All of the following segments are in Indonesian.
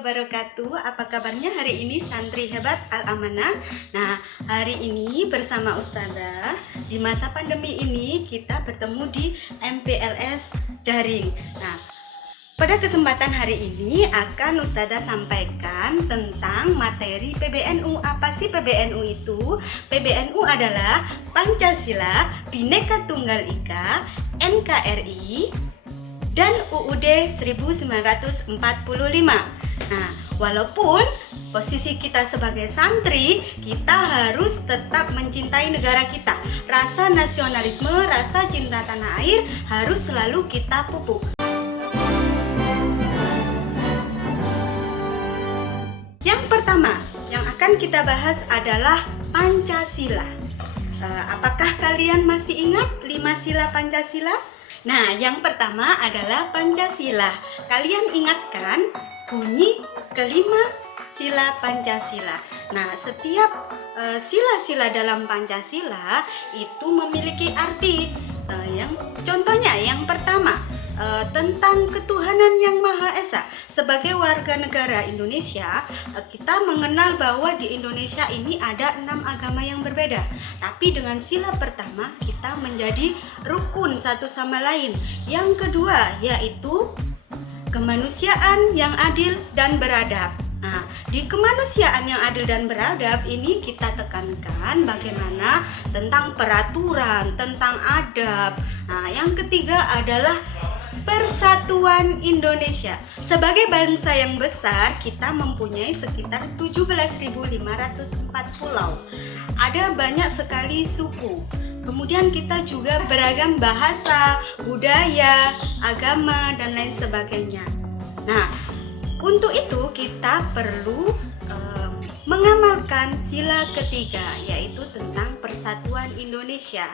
wabarakatuh. Apa kabarnya hari ini santri hebat Al-Amanah? Nah, hari ini bersama Ustazah, di masa pandemi ini kita bertemu di MPLS daring. Nah, pada kesempatan hari ini akan Ustazah sampaikan tentang materi PBNU. Apa sih PBNU itu? PBNU adalah Pancasila, Bhinneka Tunggal Ika, NKRI, dan UUD 1945. Nah, walaupun posisi kita sebagai santri, kita harus tetap mencintai negara kita. Rasa nasionalisme, rasa cinta tanah air harus selalu kita pupuk. Yang pertama yang akan kita bahas adalah Pancasila. Apakah kalian masih ingat 5 sila Pancasila? Nah, yang pertama adalah Pancasila. Kalian ingatkan bunyi kelima sila Pancasila. Nah, setiap sila-sila dalam Pancasila itu memiliki arti. Contohnya yang pertama, tentang ketuhanan yang Maha Esa. Sebagai warga negara Indonesia, kita mengenal bahwa di Indonesia ini ada 6 agama yang berbeda. Tapi dengan sila pertama kita menjadi rukun satu sama lain. Yang kedua yaitu kemanusiaan yang adil dan beradab. Nah, di kemanusiaan yang adil dan beradab ini kita tekankan bagaimana tentang peraturan, tentang adab. Nah, yang ketiga adalah Persatuan Indonesia. Sebagai bangsa yang besar, kita mempunyai sekitar 17.504 pulau. Ada banyak sekali suku. Kemudian kita juga beragam bahasa, budaya, agama, dan lain sebagainya. Nah, untuk itu kita perlu mengamalkan sila ketiga, yaitu tentang Persatuan Indonesia.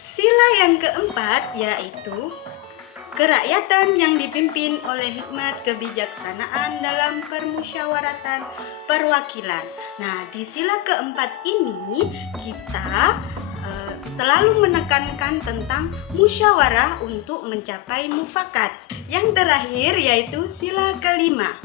Sila yang keempat yaitu kerakyatan yang dipimpin oleh hikmat kebijaksanaan dalam permusyawaratan perwakilan. Nah, di sila keempat ini kita selalu menekankan tentang musyawarah untuk mencapai mufakat. Yang terakhir yaitu sila kelima,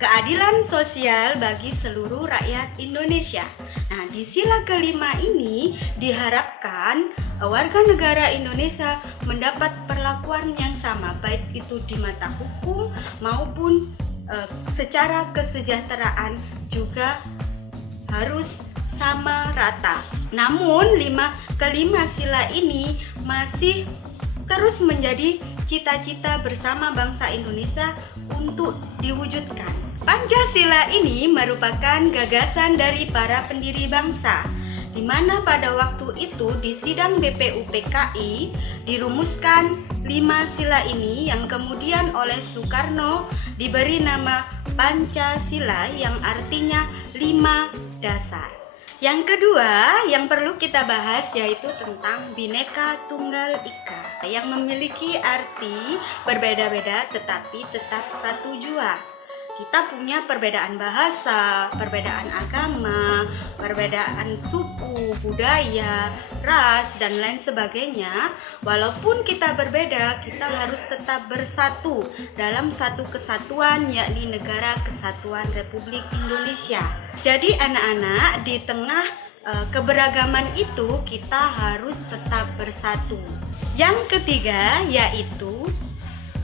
keadilan sosial bagi seluruh rakyat Indonesia. Nah, di sila kelima ini diharapkan warga negara Indonesia mendapat perlakuan yang sama, baik itu di mata hukum maupun secara kesejahteraan juga harus sama rata. Namun kelima sila ini masih terus menjadi cita-cita bersama bangsa Indonesia untuk diwujudkan. Pancasila ini merupakan gagasan dari para pendiri bangsa, di mana pada waktu itu di sidang BPUPKI dirumuskan 5 sila ini yang kemudian oleh Soekarno diberi nama Pancasila yang artinya 5 dasar. Yang kedua yang perlu kita bahas yaitu tentang Bhinneka Tunggal Ika yang memiliki arti berbeda-beda tetapi tetap satu jua. Kita punya perbedaan bahasa, perbedaan agama, perbedaan suku, budaya, ras, dan lain sebagainya. Walaupun kita berbeda, kita harus tetap bersatu dalam satu kesatuan, yakni Negara Kesatuan Republik Indonesia. Jadi anak-anak, di tengah keberagaman itu kita harus tetap bersatu. Yang ketiga yaitu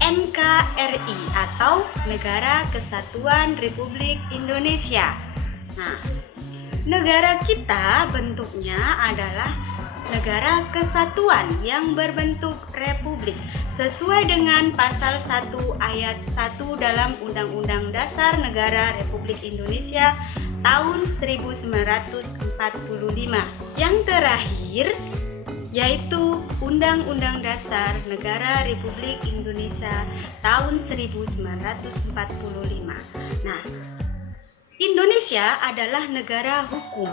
NKRI atau Negara Kesatuan Republik Indonesia. Nah, negara kita bentuknya adalah negara kesatuan yang berbentuk republik sesuai dengan pasal 1 ayat 1 dalam Undang-Undang Dasar Negara Republik Indonesia tahun 1945. Yang terakhir yaitu Undang-Undang Dasar Negara Republik Indonesia tahun 1945. Nah, Indonesia adalah negara hukum.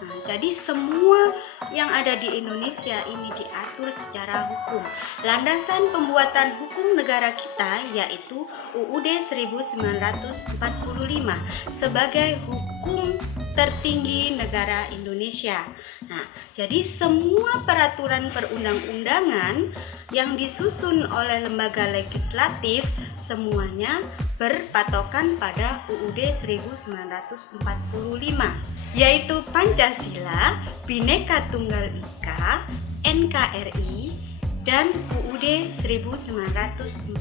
Nah, jadi semua yang ada di Indonesia ini diatur secara hukum. Landasan pembuatan hukum negara kita yaitu UUD 1945 sebagai hukum tertinggi negara Indonesia. Nah, jadi semua peraturan perundang-undangan yang disusun oleh lembaga legislatif semuanya berpatokan pada UUD 1945, yaitu Pancasila, Bhinneka Tunggal Ika, NKRI, dan UUD 1945.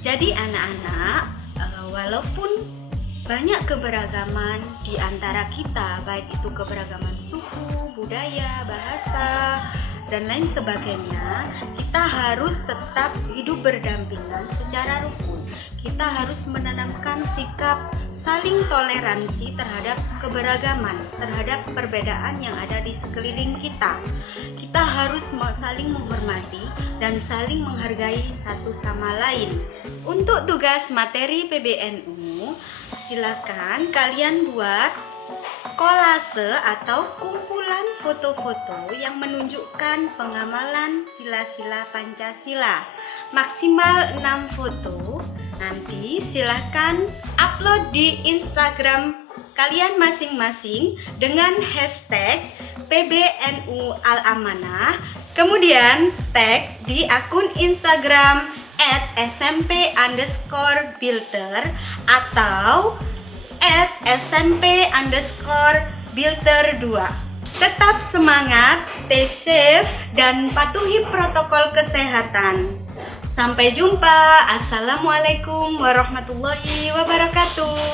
Jadi anak-anak, walaupun banyak keberagaman di antara kita, baik itu keberagaman suku, budaya, bahasa, dan lain sebagainya, kita harus tetap hidup berdampingan secara rukun. Kita harus menanamkan sikap saling toleransi terhadap keberagaman, terhadap perbedaan yang ada di sekeliling kita. Kita harus saling menghormati dan saling menghargai satu sama lain. Untuk tugas materi PBNU, silakan kalian buat kolase atau kumpulan foto-foto yang menunjukkan pengamalan sila-sila Pancasila. Maksimal 6 foto. Nanti silakan upload di Instagram kalian masing-masing dengan hashtag PBNU Al-Amanah. Kemudian tag di akun Instagram @smp_bilter atau @smp_bilter2. Tetap semangat, stay safe, dan patuhi protokol kesehatan. Sampai jumpa. Assalamualaikum warahmatullahi wabarakatuh.